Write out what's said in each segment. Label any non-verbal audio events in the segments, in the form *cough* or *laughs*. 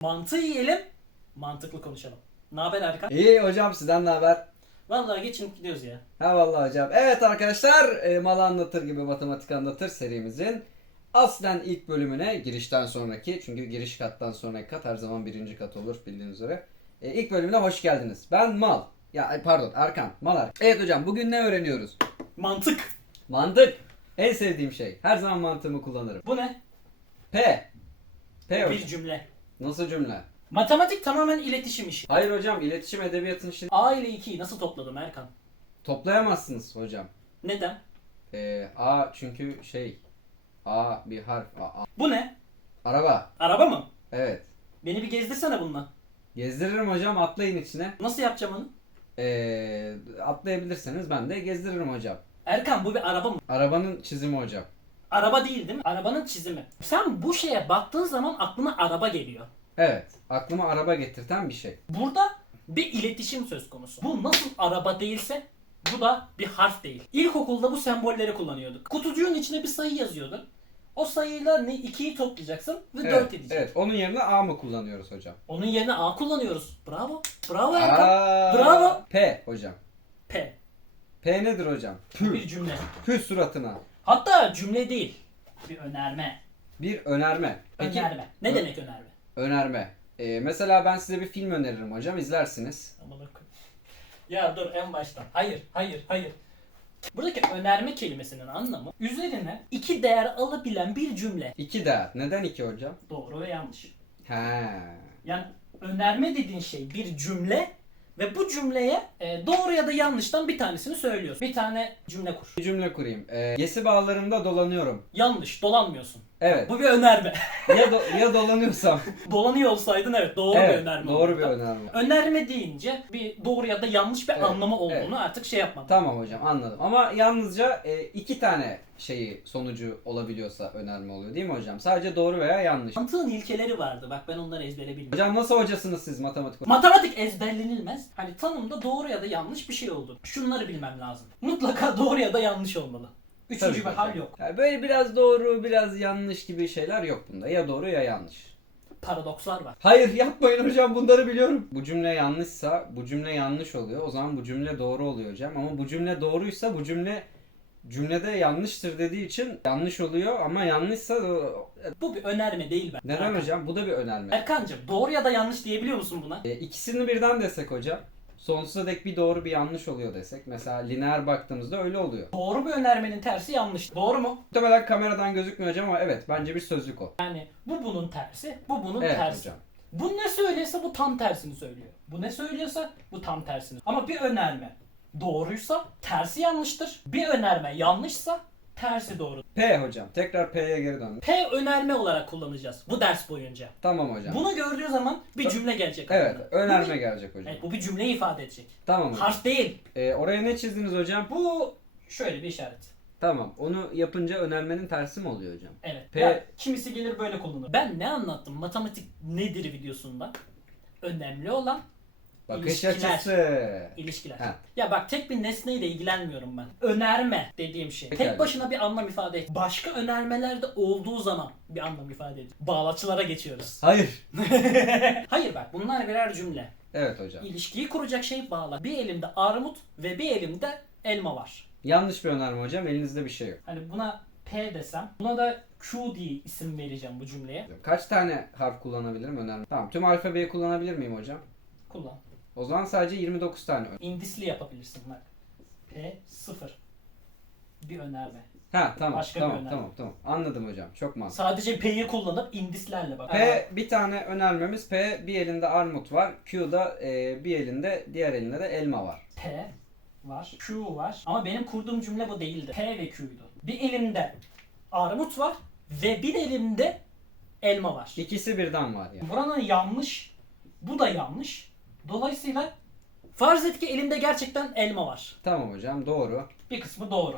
Mantığı yiyelim, mantıklı konuşalım. Ne haber Erkan? İyi hocam sizden ne haber? Vallahi geçinip gidiyoruz ya. Ha vallahi hocam. Evet arkadaşlar e, Mal Anlatır gibi Matematik Anlatır serimizin aslen ilk bölümüne girişten sonraki çünkü giriş kattan sonraki kat her zaman birinci kat olur bildiğiniz üzere. E, ilk bölümüne hoş geldiniz. Ben Mal. Ya ay, pardon Erkan. Mal Erkan. Evet hocam bugün ne öğreniyoruz? Mantık. Mantık. En sevdiğim şey. Her zaman mantığımı kullanırım. Bu ne? P. P Bir hocam. cümle. Nasıl cümle? Matematik tamamen iletişim işi. Hayır hocam iletişim edebiyatın işi A ile 2'yi nasıl topladım Erkan? toplayamazsınız hocam. Neden? E, A çünkü şey A bir harf. A, A. Bu ne? Araba. Araba mı? Evet. Beni bir gezdirsene bununla. Gezdiririm hocam atlayın içine. Nasıl yapacağım onu? Ee, atlayabilirseniz ben de gezdiririm hocam. Erkan bu bir araba mı? Arabanın çizimi hocam. Araba değil değil mi? Arabanın çizimi. Sen bu şeye baktığın zaman aklına araba geliyor. Evet. Aklıma araba getirten bir şey. Burada bir iletişim söz konusu. Bu nasıl araba değilse bu da bir harf değil. İlkokulda bu sembolleri kullanıyorduk. Kutucuğun içine bir sayı yazıyordun. O sayıyla ne 2'yi toplayacaksın ve 4 Evet, edecek. evet. Onun yerine A mı kullanıyoruz hocam? Onun yerine A kullanıyoruz. Bravo. Bravo Erkan. Aa, Bravo. P hocam. P. P nedir hocam? Bu bir cümle. Pü suratına. Hatta cümle değil. Bir önerme. Bir önerme. Peki, önerme. Ne Ö- demek önerme? Önerme. Ee, mesela ben size bir film öneririm hocam. izlersiniz. Aman okuyayım. Ya dur en baştan. Hayır, hayır, hayır. Buradaki önerme kelimesinin anlamı üzerine iki değer alabilen bir cümle. İki değer. Neden iki hocam? Doğru ve yanlış. He. Yani önerme dediğin şey bir cümle ve bu cümleye e, doğru ya da yanlıştan bir tanesini söylüyorsun. Bir tane cümle kur. Bir cümle kurayım. Ee, gesi bağlarında dolanıyorum. Yanlış, dolanmıyorsun. Evet. Bu bir önerme. *laughs* ya, do- ya dolanıyorsam. Dolanıyor olsaydın evet doğru bir evet. önerme Doğru bir önerme. Önerme deyince bir doğru ya da yanlış bir Evet, anlamı olduğunu evet. artık şey yapmadım. Tamam hocam anladım. Ama yalnızca e, iki tane şeyi sonucu olabiliyorsa önerme oluyor değil mi hocam? Sadece doğru veya yanlış. Mantığın ilkeleri vardı. Bak ben onları ezbere bilmiyorum. Hocam nasıl hocasınız siz matematik? Matematik ezberlenilmez. Hani tanımda doğru ya da yanlış bir şey oldu. Şunları bilmem lazım. Mutlaka doğru ya da yanlış olmalı. Üçüncü Tabii bir hal yok. Yani böyle biraz doğru biraz yanlış gibi şeyler yok bunda. Ya doğru ya yanlış. Paradokslar var. Hayır yapmayın hocam bunları biliyorum. Bu cümle yanlışsa bu cümle yanlış oluyor. O zaman bu cümle doğru oluyor hocam. Ama bu cümle doğruysa bu cümle cümlede yanlıştır dediği için yanlış oluyor ama yanlışsa Bu bir önerme değil ben. neden hocam? Bu da bir önerme. Erkancığım doğru ya da yanlış diyebiliyor musun buna? E, ikisini birden desek hocam. Sonsuza dek bir doğru bir yanlış oluyor desek. Mesela lineer baktığımızda öyle oluyor. Doğru bir önermenin tersi yanlış. Doğru mu? Muhtemelen kameradan gözükmüyor hocam ama evet bence bir sözlük o. Yani bu bunun tersi, bu bunun Evet tersi. hocam. Bu ne söylüyorsa bu tam tersini söylüyor. Bu ne söylüyorsa bu tam tersini. Ama bir önerme doğruysa tersi yanlıştır. Bir önerme yanlışsa tersi doğru. P hocam. Tekrar P'ye geri dön. P önerme olarak kullanacağız bu ders boyunca. Tamam hocam. Bunu gördüğü zaman bir cümle gelecek. Evet aklına. önerme bir, gelecek hocam. evet, bu bir cümleyi ifade edecek. Tamam hocam. Harf değil. E, oraya ne çizdiniz hocam? Bu şöyle bir işaret. Tamam. Onu yapınca önermenin tersi mi oluyor hocam? Evet. P- Ya, kimisi gelir böyle kullanır. Ben ne anlattım? Matematik nedir videosunda? Önemli olan Bakış İlişkiler. açısı. ilişkiler. Ha. Ya bak tek bir nesneyle ilgilenmiyorum ben. Önerme dediğim şey. Pekala. Tek başına bir anlam ifade et. Başka önermelerde olduğu zaman bir anlam ifade ediyor. Bağlaçlara geçiyoruz. Hayır. *laughs* Hayır bak bunlar birer cümle. Evet hocam. İlişkiyi kuracak şey bağla. Bir elimde armut ve bir elimde elma var. Yanlış bir önerme hocam. Elinizde bir şey yok. Hani buna P desem, buna da Q diye isim vereceğim bu cümleye. Kaç tane harf kullanabilirim önerme? Tamam. Tüm alfabeyi kullanabilir miyim hocam? Kullan. O zaman sadece 29 tane. İndisli yapabilirsin bak. P 0. Bir önerme. Ha tamam. Başka bir tamam önerme. tamam tamam. Anladım hocam. Çok mantıklı. Sadece P'yi kullanıp indislerle bak. P bir tane önermemiz P bir elinde armut var. Q'da e, bir elinde diğer elinde de elma var. P var, Q var. Ama benim kurduğum cümle bu değildi. P ve Q'ydu. Bir elimde armut var ve bir elimde elma var. İkisi birden var yani. Buranın yanlış, bu da yanlış. Dolayısıyla farz et ki elimde gerçekten elma var. Tamam hocam doğru. Bir kısmı doğru.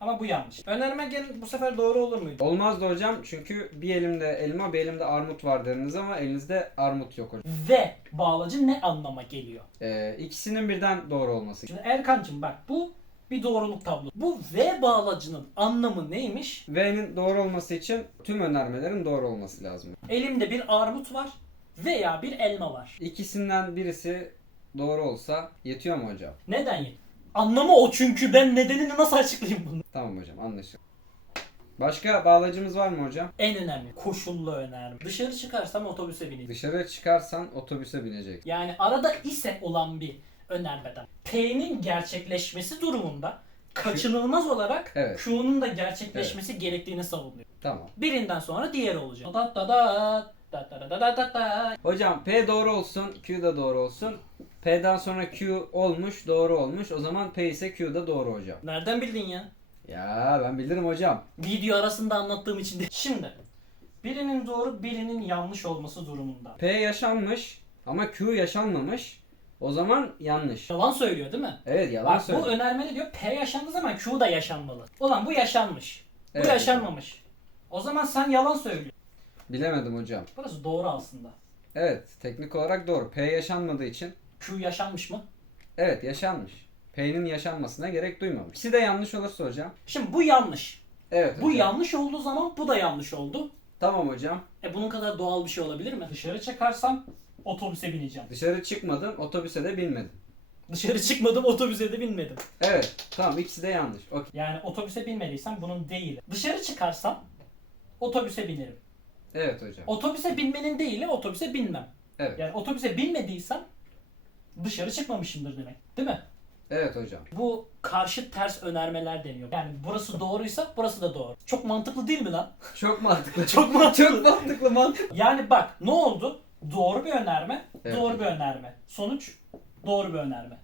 Ama bu yanlış. Önerme gel bu sefer doğru olur muydu? Olmazdı hocam çünkü bir elimde elma bir elimde armut var dediniz ama elinizde armut yok hocam. Ve bağlacı ne anlama geliyor? Ee, ikisinin birden doğru olması. Şimdi Erkancığım bak bu bir doğruluk tablosu. Bu ve bağlacının anlamı neymiş? V'nin doğru olması için tüm önermelerin doğru olması lazım. Elimde bir armut var veya bir elma var. İkisinden birisi doğru olsa yetiyor mu hocam? Neden yet? Anlamı o çünkü ben nedenini nasıl açıklayayım bunu? Tamam hocam anlaşıldı. Başka bağlacımız var mı hocam? En önemli koşullu önerme. Dışarı çıkarsam otobüse bineceğim. Dışarı çıkarsan otobüse binecek. Yani arada ise olan bir önermeden. P'nin gerçekleşmesi durumunda kaçınılmaz olarak Evet. Q'nun da gerçekleşmesi gerektiğini savunuyor. Tamam. Birinden sonra diğeri olacak. Da da da da da da da da da. Hocam P doğru olsun, Q da doğru olsun. P'den sonra Q olmuş, doğru olmuş. O zaman P ise Q da doğru hocam. Nereden bildin ya? Ya ben bilirim hocam. Video arasında anlattığım için değil. Şimdi birinin doğru birinin yanlış olması durumunda. P yaşanmış ama Q yaşanmamış. O zaman yanlış. Yalan söylüyor değil mi? Evet yalan Bak bu söylüyor. önermeli diyor P yaşandığı zaman Q da yaşanmalı. Ulan bu yaşanmış. Bu Evet. yaşanmamış. O zaman sen yalan söylüyorsun. Bilemedim hocam. Burası doğru aslında. Evet teknik olarak doğru. P yaşanmadığı için Q yaşanmış mı? evet yaşanmış. P'nin yaşanmasına gerek duymamış. İkisi de yanlış olursa hocam. Şimdi bu yanlış. Evet Bu hocam. yanlış olduğu zaman bu da yanlış oldu. Tamam hocam. E bunun kadar doğal bir şey olabilir mi? Dışarı çıkarsam otobüse bineceğim. Dışarı çıkmadın, otobüse de binmedin. Dışarı çıkmadım otobüse de binmedim. Evet tamam ikisi de yanlış. Okey. Yani otobüse binmediysem bunun değil. Dışarı çıkarsam otobüse binerim. Evet hocam. Otobüse binmenin değil otobüse binmem. Evet. Yani otobüse binmediysem dışarı çıkmamışımdır demek. Değil mi? Evet hocam. Bu karşı ters önermeler deniyor. Yani burası doğruysa burası da doğru. Çok mantıklı değil mi lan? *laughs* *laughs* Çok mantıklı. Çok mantıklı. Çok mantıklı mantık. Yani bak ne oldu? Doğru bir önerme, Evet. doğru bir önerme. Sonuç doğru bir önerme.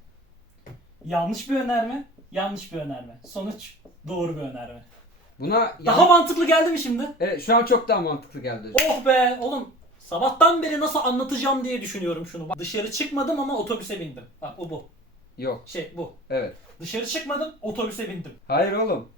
Yanlış bir önerme, yanlış bir önerme. Sonuç doğru bir önerme. Buna Daha yan- mantıklı geldi mi şimdi? Evet, şu an çok daha mantıklı geldi. Oh be oğlum sabahtan beri nasıl anlatacağım diye düşünüyorum şunu. Bak, dışarı çıkmadım ama otobüse bindim. Bak bu bu. Yok. Şey bu. Evet. Dışarı çıkmadım otobüse bindim. Hayır oğlum.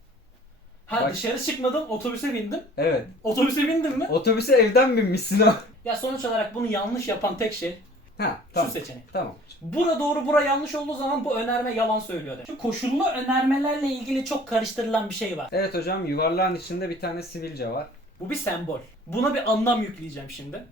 Ha Bak- dışarı çıkmadım otobüse bindim. Evet. Otobüse bindim mi? Otobüse evden binmişsin o. Ya sonuç olarak bunu yanlış yapan tek şey Ha tamam. şu seçenek. Tamam. Bura doğru bura yanlış olduğu zaman bu önerme yalan söylüyor demek. Şu koşullu önermelerle ilgili çok karıştırılan bir şey var. Evet hocam yuvarlağın içinde bir tane sivilce var. Bu bir sembol. Buna bir anlam yükleyeceğim şimdi.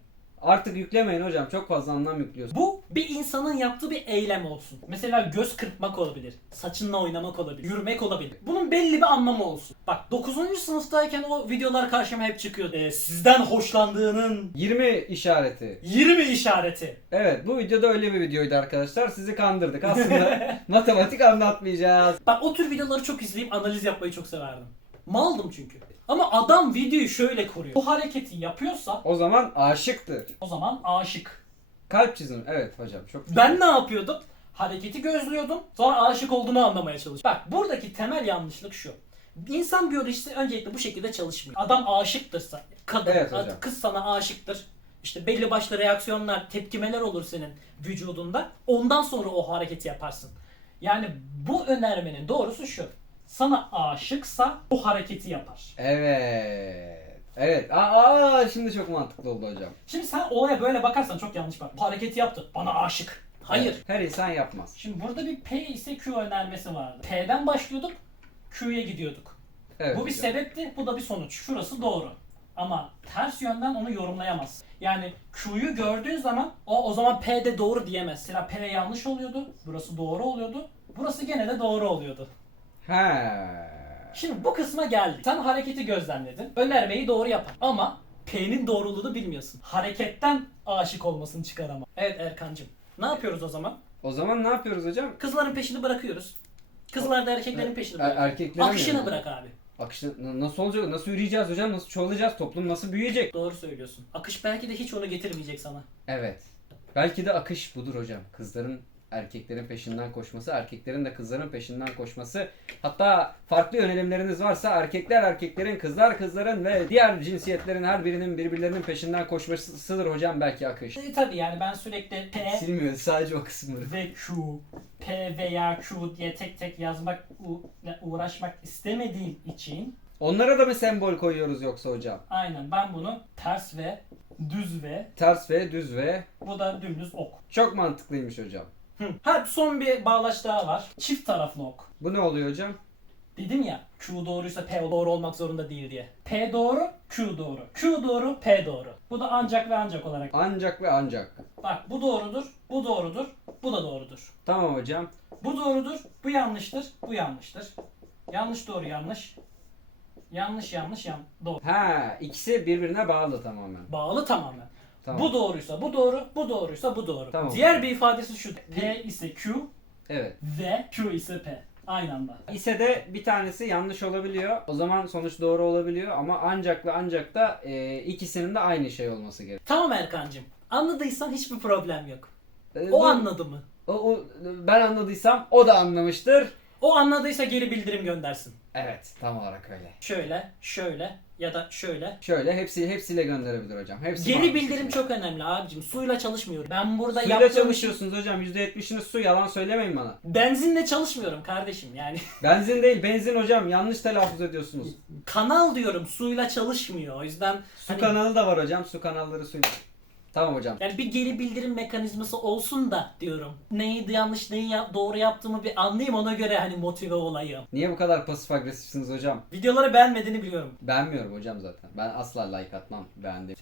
Artık yüklemeyin hocam. Çok fazla anlam yüklüyorsun. Bu bir insanın yaptığı bir eylem olsun. Mesela göz kırpmak olabilir. Saçınla oynamak olabilir. Yürümek olabilir. Bunun belli bir anlamı olsun. Bak 9. sınıftayken o videolar karşıma hep çıkıyor. Ee, sizden hoşlandığının 20 işareti. 20 işareti. Evet bu videoda öyle bir videoydu arkadaşlar. Sizi kandırdık. Aslında *laughs* matematik anlatmayacağız. Bak o tür videoları çok izleyip analiz yapmayı çok severdim. Maldım çünkü. Ama adam videoyu şöyle kuruyor. Bu hareketi yapıyorsa O zaman aşıktır. o zaman aşık. Kalp çizim. Evet hocam çok güzel. Ben ne yapıyordum? Hareketi gözlüyordum. Sonra aşık olduğunu anlamaya çalışıyordum. Bak buradaki temel yanlışlık şu. İnsan biyolojisi öncelikle bu şekilde çalışmıyor. Adam aşıktırsa, kadın, Evet hocam. kız sana aşıktır. İşte belli başlı reaksiyonlar, tepkimeler olur senin vücudunda. Ondan sonra o hareketi yaparsın. Yani bu önermenin doğrusu şu. Sana aşıksa bu hareketi yapar. Evet. Evet. Aa, aa, şimdi çok mantıklı oldu hocam. Şimdi sen olaya böyle bakarsan çok yanlış bak. Bu hareketi yaptı. Bana aşık. Hayır. Evet, Her insan yapmaz. Şimdi burada bir P ise Q önermesi vardı. P'den başlıyorduk, Q'ya gidiyorduk. Evet. bu bir hocam. sebepti, bu da bir sonuç. Şurası doğru. Ama ters yönden onu yorumlayamazsın. Yani Q'yu gördüğün zaman o o zaman P de doğru diyemez. Mesela P yanlış oluyordu, burası doğru oluyordu. Burası gene de doğru oluyordu. He. Şimdi bu kısma geldik. Sen hareketi gözlemledin. Önermeyi doğru yapan. Ama P'nin doğruluğunu bilmiyorsun. Hareketten aşık olmasını çıkaramam. Evet Erkancığım. Ne yapıyoruz o zaman? O zaman ne yapıyoruz hocam? Kızların peşini bırakıyoruz. Kızlar da erkeklerin peşini Er- bırakıyor. erkeklerin Akışını mi? bırak abi. Akışı n- nasıl olacak? Nasıl yürüyeceğiz hocam? Nasıl çoğalacağız? Toplum nasıl büyüyecek? Doğru söylüyorsun. Akış belki de hiç onu getirmeyecek sana. Evet. Belki de akış budur hocam. Kızların erkeklerin peşinden koşması, erkeklerin de kızların peşinden koşması. Hatta farklı yönelimleriniz varsa erkekler erkeklerin, kızlar kızların ve diğer cinsiyetlerin her birinin birbirlerinin peşinden koşmasıdır hocam belki akış. E, tabii yani ben sürekli P Silmiyor sadece o kısmını. ve Q, P veya Q diye tek tek yazmak, uğraşmak istemediğim için Onlara da mı sembol koyuyoruz yoksa hocam? aynen ben bunu ters ve düz ve Ters ve düz ve bu da dümdüz ok. çok mantıklıymış hocam. Hı. Ha son bir bağlaç daha var. Çift taraflı ok. Bu ne oluyor hocam? Dedim ya Q doğruysa P doğru olmak zorunda değil diye. P doğru, Q doğru. Q doğru, P doğru. Bu da ancak ve ancak olarak. Ancak ve ancak. Bak bu doğrudur, bu doğrudur, bu da doğrudur. Tamam hocam. Bu doğrudur, bu yanlıştır, bu yanlıştır. Yanlış doğru yanlış. Yanlış yanlış yan doğru. Ha ikisi birbirine bağlı tamamen. Bağlı tamamen. Tamam. Bu doğruysa bu doğru, bu doğruysa bu doğru. Tamam. Diğer bir ifadesi şu. P ise Q Evet. ve Q ise P. Aynı anda. İse de bir tanesi yanlış olabiliyor. O zaman sonuç doğru olabiliyor ama ancak ve ancak da e, ikisinin de aynı şey olması gerekiyor. Tamam Erkancığım. Anladıysan hiçbir problem yok. E, O bu- anladı mı? o- o- ben anladıysam o da anlamıştır. O anladıysa geri bildirim göndersin. Evet tam olarak öyle. Şöyle, şöyle ya da şöyle. Şöyle hepsi hepsiyle gönderebilir hocam. Hepsi Geri bildirim çok önemli abicim. Suyla çalışmıyorum. Ben burada Suyla yaptığım çalışıyorsunuz hocam. %70'ini su yalan söylemeyin bana. benzinle çalışmıyorum kardeşim yani. *laughs* Benzin değil benzin hocam. Yanlış telaffuz ediyorsunuz. Kanal diyorum suyla çalışmıyor. O yüzden Su hani- kanalı da var hocam. Su kanalları suyla. Tamam hocam. yani bir geri bildirim mekanizması olsun da diyorum. Neyi yanlış neyi yap- doğru yaptığımı bir anlayayım ona göre hani motive olayım. Niye bu kadar pasif agresifsiniz hocam? Videoları beğenmediğini biliyorum. Beğenmiyorum hocam zaten. Ben asla like atmam beğendiğim.